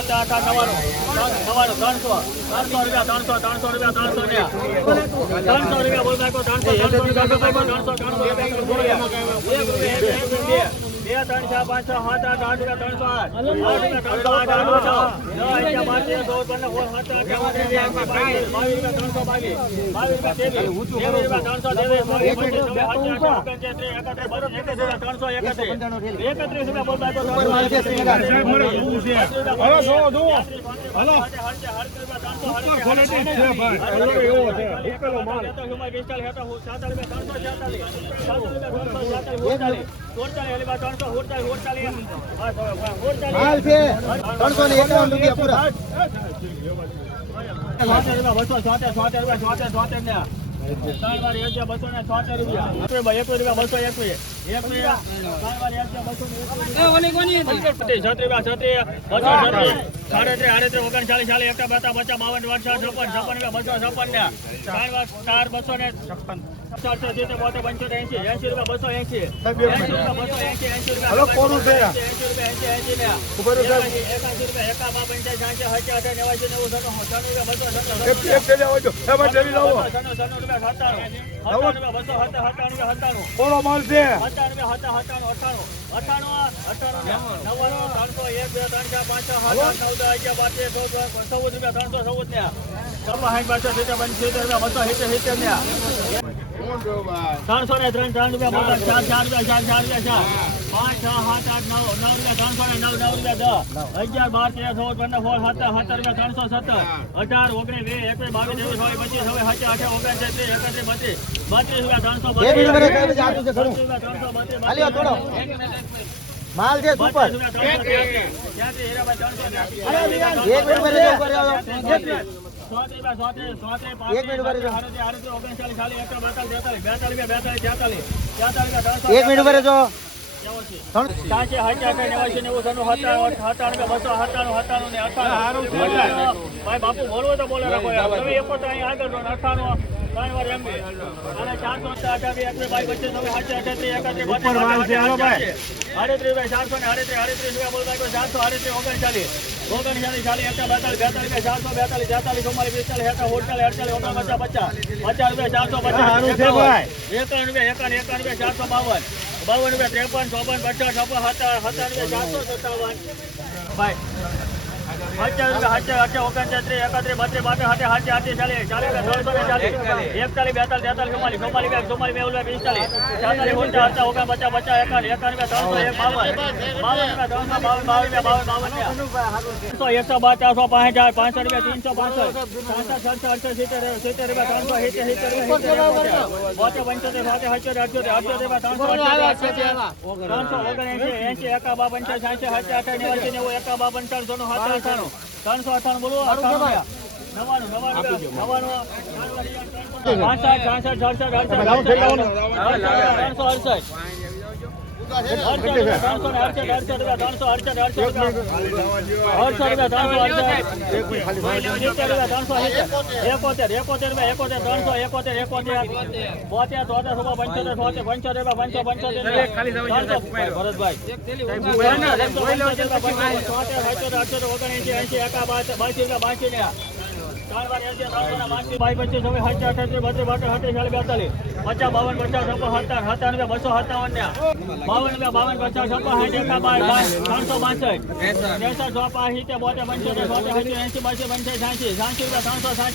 હતા આઠા નવાણું નવાણું ત્રણસો ત્રણસો રૂપિયા ત્રણસો ત્રણસો રૂપિયા ત્રણસો ને ત્રણસો રૂપિયા બોલ નાખો ત્રણસો ત્રણસો ત્રણસો ત્રણસો ત્રણસો એક રૂપિયા એક રૂપિયા બે ત્રણ ચાર પાંચ છ સાત આઠ આઠ રૂપિયા ત્રણસો આઠ રૂપિયા ત્રણસો આઠ આઠ છ દસ અગિયાર બાર તેર ત્રણસો ત્રણસો ત્રણસો રૂપિયા ત્રણસો બાવીસ બાવીસ રૂપિયા ત્રેવીસ ત્રેવીસ રૂપિયા ત્રણસો ત્રેવીસ ચોવીસ પચીસ છવ્વીસ સત્યાવીસ ઓગણત્રીસ એકત્રીસ બત્રીસ રૂપિયા ત્રણસો એકત્રીસ એકત્રીસ રૂપિયા બોલ છે. ત્રણસો ને એકાવન રૂપિયા પૂરા. બસો છોતેર છોતેર રૂપિયા છોતેર છોતેર ને. ત્રણ વાર એક બસો ને છોતેર રૂપિયા. એકવીસ બસો એકવીસ. છપ્પન ને. ચાર બસો ને છપ્પન. ચારસો બોતેર પંચોતેર છે? રૂપિયા એંસી એંસી ને ઊભો રહો, સાહેબ. એકાસી એકાસી રૂપિયા એકા બા પંચાયત સાંસી હચી અઠાર નેવાસી નેવું સનું સનું રૂપિયા બસો સનું એક એક થેલી આવજો એમાં થેલી લાવો સનું સનું રૂપિયા સત્તાણું સત્તાણું રૂપિયા બસો સત્તાણું સત્તાણું રૂપિયા સત્તાણું કોનો માલ છે સત્તાણું રૂપિયા સત્તાણું અઠ્ઠાણું અઠ્ઠાણું અઠ્ઠાણું નવ્વાણું ત્રણસો એક બે ત્રણ ચાર પાંચ છ નવ દસ અગિયાર ચૌદ રૂપિયા ત્રણસો ચૌદ ને ને ત્રણસો ને ત્રણ ત્રણ રૂપિયા ચાર ચાર રૂપિયા ચાર ચાર રૂપિયા ચાર. પાંચ છ સાત આઠ નવ નવ રૂપિયા ત્રણસો ને નવ નવ રૂપિયા દસ. અગિયાર બાર તેર ચૌદ પંદર સોળ સત્તર સત્તર રૂપિયા ત્રણસો સત્તર. અઢાર ઓગણીસ વીસ એકવીસ બાવીસ ત્રેવીસ ચોવીસ પચીસ હવે સત્તર અઠાર ઓગણત્રીસ ત્રીસ એકત્રીસ બત્રીસ. બત્રીસ રૂપિયા ત્રણસો બત્રીસ. વરે સાહેબ જાતું છે ખરું રૂપિયા ત્રણસો બત્રીસ હાલી આ થોડો. માલ છે સુપર. એક રૂપિયા, એક મિનિટ ઉપર જો. બાપુ બોલવો તો બોલે રાખો યાર. તમે એકો તો અહીં આગળ. અને ચારસો ને આડત્રીસ, આડત્રીસ રૂપિયા બોલ નાખો, ચારસો આડત્રીસ, ઓગણચાલીસ. ઓગણચાલીસ, ચાલીસ, એકસો બેતાલીસ, બેતાલીસ ચારસો બેતાલીસ, તેતાલીસ, ચુમ્માલીસ, પિસ્તાલીસ, ઓગણચાલીસ, અડચાલીસ, ઓગણપચાસ, પચાસ. પચાસ રૂપિયા, ચારસો પચાસ. એકાવન રૂપિયા, એકાવન, એકાવન રૂપિયા, ચારસો બાવન. બાવન રૂપિયા, ત્રેપન, ચોપન, પચાસ, છપ્પન, સત્તાવન, સત્તાવન રૂપિયા, ચારસો સત્તાવન. ભાઈ પચાસ, એક, એકસો બાર, ચારસો, પાંચ હજાર પાંચસો રૂપિયા, ત્રણસો, પાંચસો સાતસો, અડસો, સિત્તેર, સિત્તેર રૂપિયા, ત્રણસો, સિત્તેર, સિત્તેર બોતેર, પંચોતેર, છોતેર, અઠ્યોતેર, અઠ્યોતેર, અઠ્યોતેર રૂપિયા, ત્રણસો. ત્રણસો, ઓગણએંશી, એસી એકાબા, પંચાસી, સાંસી, સાંસી, અઠાણું, નેવાસી, નેવું, એકાબા, પંચાવન, સોનું, સત્તર, અઠાણું. ત્રણસો અઠાણું બોલો છાસઠ, સડસઠ, અડસઠ, ત્રણસો. અડસઠ. ત્રણસો અડસઠ, એકોતેર, એકોતેર એકોતેર, ત્રણસો, એકોતેર, એકોતેર. બોતેર, તોતેર, સોળ, પંચોતેર, તોતેર, પંચોતેર રૂપિયા, પંચો, પંચોતેર રૂપિયા. ભરતભાઈ. રૂપિયા, પંચોતેર, અઠ્યોતેર, અઠ્યોતેર, ઓગણએંશી, એકા, બાસી બાસી રૂપિયા, બાસી ને. ત્રણસો ને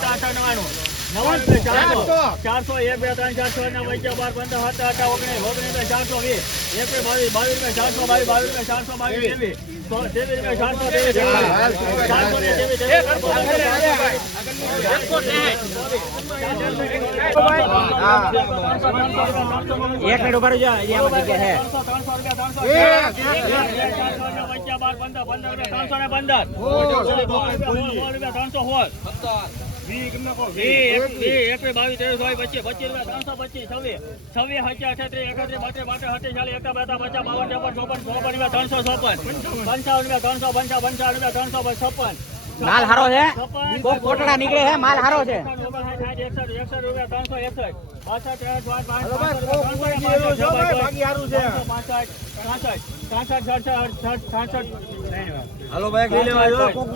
હજાર નવ્વાણું. ચારસો. ચારસો, એક, બે, ત્રણ, ચાર, છ, નવ, અગિયાર, બાર, પંદર, હતા હતા ઓગણીસ, ઓગણીસ ચારસો વીસ. એકવીસ, બાવીસ, બાવીસ રૂપિયા, ચારસો બાવીસ, બાવીસ રૂપિયા, ચારસો બાવીસ. સો, ત્રેવીસ રૂપિયા, ચારસો ત્રેવીસ. ચારસો ને. એક મિનિટ ઊભા રહેજો ત્રણસો એક- ચોવીસ, પચીસ, પચીસ રૂપિયા, ત્રણસો એકા, ચોપન રૂપિયા, ત્રણસો રૂપિયા, છપ્પન, માલ હારો છે? કોટડા નીકળે છે માલ હારો છે. બાસઠ, હાલો ભાઈ, ગઈ લેવા જો કોક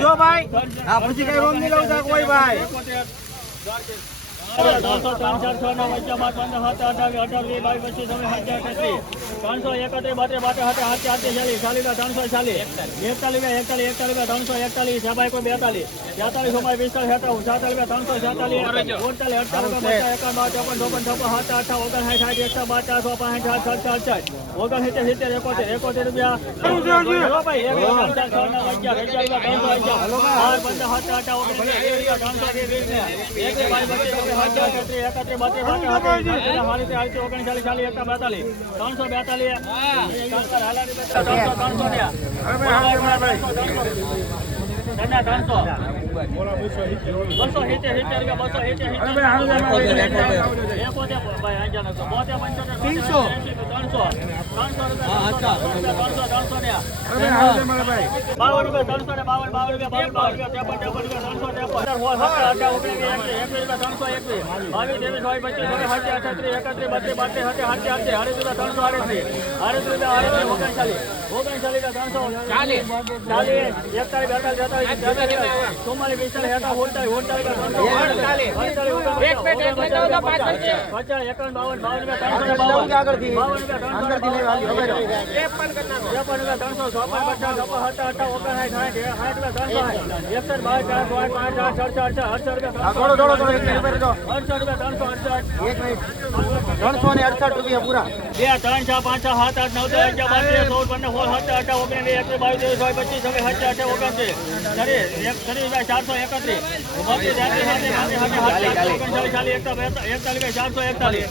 જો ભાઈ? આ પછી કઈ રોગ નહીં લઉં કોઈ ભાઈ. ત્રણસો ત્રણ ચાર છ નવ અગિયાર બાર પંદર બાવીસ પચીસ ત્રણસો એકતાલીસ એકતાલીસ એકતાલીસ બાર ચોપન ચોપન છપ્પન સાત અઠા ઓગણસાઠ સાઠ એકસો બાર ચારસો પાંચ સાત સાત અડસઠ ઓગણસિત્તેર સિત્તેર એકોતેર એકોતેર રૂપિયા એક સાત ત્રણસો ત્રણસો ત્રણસો ત્રણસો ત્રણસો. પાંચ પાંચ એક મિનિટ એક મિનિટ ત્રણસો ને અડસઠ રૂપિયા પૂરા. બે ત્રણ ચાર પાંચ છ સાત આઠ નવ દસ અગિયાર બાર ચૌદ પંદર સોળ સત્તર અઢાર ઓગણીસ વીસ એકવીસ બાવીસ ત્રેવીસ ચોવીસ પચીસ છવ્વીસ સત્તર અઢાર ઓગણત્રીસ. ત્રીસ ચારસો એકત્રીસ. એકતાલીસ ચારસો એકતાલીસ.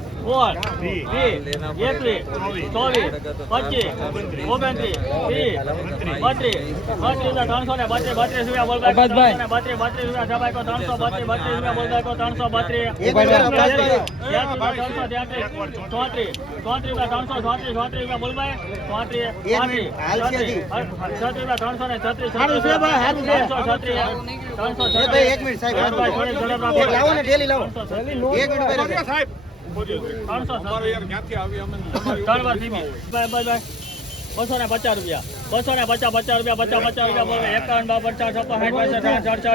સોળ વીસ એકવીસ ચોવીસ. પચીસ ઓગણત્રીસ. ત્રીસ બત્રીસ બત્રીસ ત્રણસો ને બત્રીસ બત્રીસ રૂપિયા બોલબાઈ બત્રીસ બત્રીસ રૂપિયા સબાઈ કો ત્રણસો બત્રીસ બત્રીસ રૂપિયા બોલબાઈ કો ત્રણસો બત્રીસ. ત્રણસો તેત્રીસ ચોત્રીસ ચોત્રીસ રૂપિયા ત્રણસો ચોત્રીસ ચોત્રીસ રૂપિયા બોલબાઈ ચોત્રીસ હજી. છત્રીસ રૂપિયા ત્રણસો ને છત્રીસ. ત્રણસો છત્રીસ. ત્રણસો ભાઈ એક મિનિટ સાહેબ એક મિનિટ ઊભા બસો ને પચાસ રૂપિયા. બસો ને પચાસ પચાસ રૂપિયા પચાસ પચાસ રૂપિયા બોલે. એકાવન બાર પચાસ છપ્પન સાઠ પાંસઠ સાઠ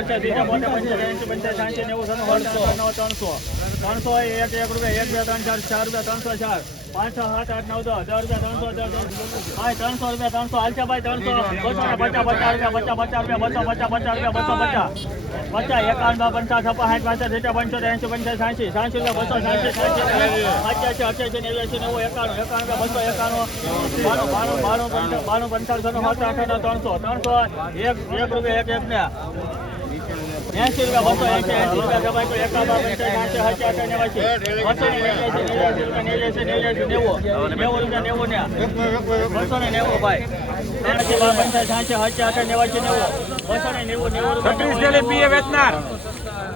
ત્રણસો. ત્રણસો એક એક રૂપિયા એક બે ત્રણ ચાર ચાર રૂપિયા ત્રણસો ચાર. પાંચ છ સાત, આઠ, નવ, દસ દસ રૂપિયા, ત્રણસો દસ ભાઈ, ત્રણસો રૂપિયા, ત્રણસો. હાલચા ભાઈ, ત્રણસો. બસો બચા પચાસ રૂપિયા, પચાસ પચાસ રૂપિયા, બસો, પચાસ પચાસ રૂપિયા, બસો બચા પચાસ, એકાવન બાર પંચાસ, છપ્પન, સાઠ પાંસઠ સિત્તેર, પંચોતેર, એંશી પંચાયત સાંસી સાંસી રૂપિયા, બસો સાંસી સાંસી અઠ્યાસી અઠ્યાસી નેવ્યાસી, નેવું, એકાણું એકાણું રૂપિયા, બસો, એકાણું. બાણું બાણું બાણું, પંચા- નો સાત આઠ ત્રણસો. ત્રણસો, એક એક રૂપિયા, એક એક ને. એસી રૂપિયા બસો એસી એસી રૂપિયા દબાઈ તો એકાવન સાતસો સાતસો નેવાસી બસો ને નેવ્યાસી નેવ્યાસી નેવ્યાસી નેવું નેવું રૂપિયા નેવું ને બસો ને નેવું ભાઈ. ત્રણસી પંચાસી સાતસો સાતસો નેવાસી નેવું. બસો ને નેવું નેવું રૂપિયા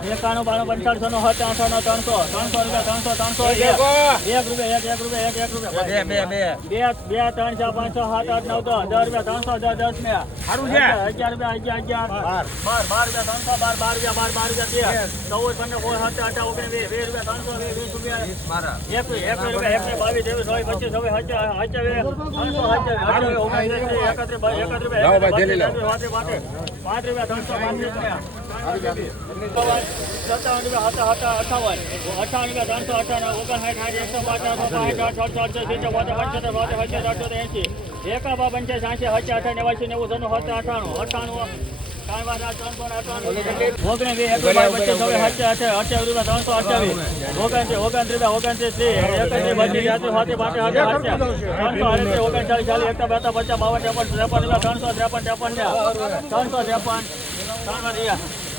એકાણું બાણું પંચાણસો નો આઠસો નો ત્રણસો ત્રણસો રૂપિયા ત્રણસો ત્રણસો એક રૂપિયા એક એક રૂપિયા એક એક રૂપિયા બે બે બે બે બે ત્રણ ચાર પાંચ છ સાત આઠ નવ દસ દસ રૂપિયા ત્રણસો દસ દસ ને અગિયાર રૂપિયા અગિયાર અગિયાર બાર બાર બાર રૂપિયા ત્રણસો બાર બાર રૂપિયા બાર બાર રૂપિયા તેર ચૌદ પંદર સોળ સાત અઢાર ઓગણીસ વીસ વીસ રૂપિયા ત્રણસો વીસ વીસ રૂપિયા એક એક રૂપિયા એક બાવીસ ત્રેવીસ ચોવીસ પચીસ છવ્વીસ સત્યાવીસ અઠ્યાવીસ ત્રણસો ઓગણીસ એકત્રીસ એકત્રીસ રૂપિયા પાંચ રૂપિયા ત્રણસો પાંત્રીસ રૂપિયા સત્તાવન હતા હતા અઠાવન અઠાવન ત્રણસો અઠાવન ઓગણસાઠ સાઠ એકસો પચાસ સાઠ આઠ અડસો અડસો સિત્તેર બોતેર પંચોતેર બોતેર પંચોતેર અઠ્યોતેર એંસી એકા બા પંચાયત સાંસી હચ્યા અઠા નેવાસી નેવું સનું સત્તર અઠાણું અઠાણું ત્રણસો ત્રેપન, ત્રેપન ત્રણસો, ત્રેપન, ત્રેપન ત્રણસો ત્રેપન, ત્રણ.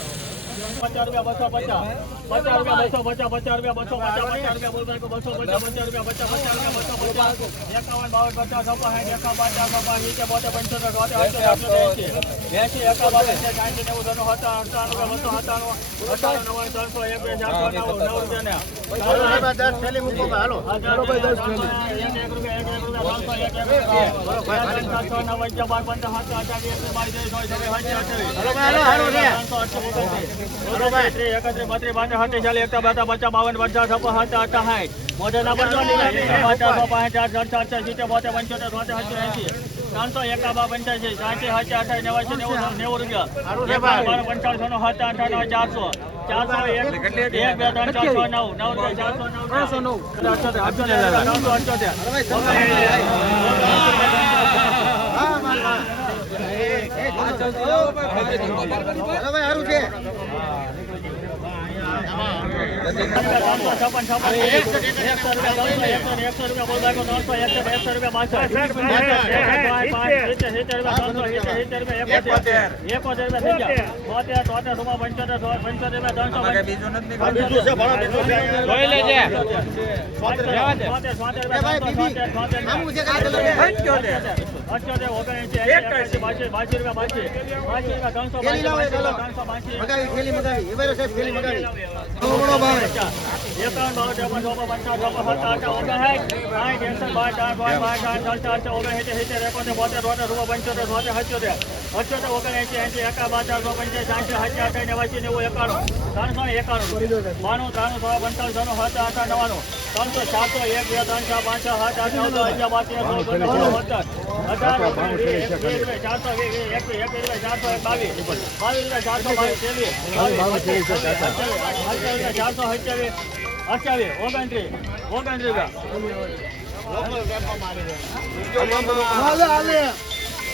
પચાસ રૂપિયા બસો પચાસ પચાસ રૂપિયા બસો પચાસ પચાસ રૂપિયા બસો પચાસ પચાસ રૂપિયા બસો પચાસ પચાસ રૂપિયા પચાસ પચાસ રૂપિયા બસો પચાસ એકાવન બાવન પચાસ છપ્પન સાઠ એકાવન ચાર છપ્પન સિત્તેર બોતેર પંચોતેર અઠ્યોતેર અઠ્યોતેર એંસી એંસી એકાવન સાઠ નેવું ત્રણું સત્તાણું અઠ્ઠાણું રૂપિયા બસો સત્તાણું અઠ્ઠાણું નવ્વાણું ત્રણસો એક બે ચાર નવ નવ રૂપિયા ને દસ રૂપિયા એક ભાઈ, હાલો હાલો ભાઈ, હાલો, હાલો રે. ત્રણસો એકાબા પંચ્યાસી સાચી સાચી અઠાવી નેવાસી નેવું નેવું રૂપિયા. બાર પંચાવનસો નો હાથ નવ ચારસો. ચારસો એક બે ત્રણ ચારસો નવ નવ ચારસો નવ ત્રણસો ત્રણસો અઠ્યોતેર. ત્રણસો રૂપિયા ત્રણસો બાકો ત્રણસો એકસો ને એકસો રૂપિયા બાસઠ સિત્તેર રૂપિયા ત્રણસો સિત્તેર સિત્તેર રૂપિયા એકોતેર એકોતેર રૂપિયા થઈ ગયા બોતેર તોતેર સોમાં પંચોતેર સો- પંચોતેર રૂપિયા ત્રણસો બીજું છે, ભાડો બીજું છે. જોઈ લેજે એ ભાઈ, બીબી, આમું છે કાંઈ કલર છે? થેલી લાવો એક હાલો. મગાવી, થેલી મગાવી. એ સાહેબ, થેલી મગાવી. થોડો ભાવે. એકાવન બાવન ત્રેપન ચોપન પંચાવન છપ્પન સત્તાવન અઠાવન ઓગણસાઠ સાઠ એકસઠ બાર ચાર પાંચ પાંચ આઠ ચાર ચાર ચાર ઓગણસિત્તેર સિત્તેર એકોતેર બોતેર તોતેર રૂપા પંચોતેર અઠ્યોતેર ઓગણએંસી એંસી એકા બાર પંચાસી સાઠ સાઠ અઠાઈ નેવાસી નેવું, એકાણું. ત્રણસો ને એકાણું. બાણું, ત્રાણું સો પંચાવન આઠ નવાનું ત્રણસો સાતસો એક, બે, ત્રણ, ચાર, પાંચ સાત, આઠ, નવ અગિયાર, બાર, તેર ચૌદ સોળ, સત્તર. અઢાર ચારસો ચારસો બાવીસ. બાવીસ ચારસો, બાવીસ, ત્રેવીસ. ચારસો, સત્યાવીસ, અઠ્યાવીસ, ઓગણત્રીસ ઓગણત્રીસ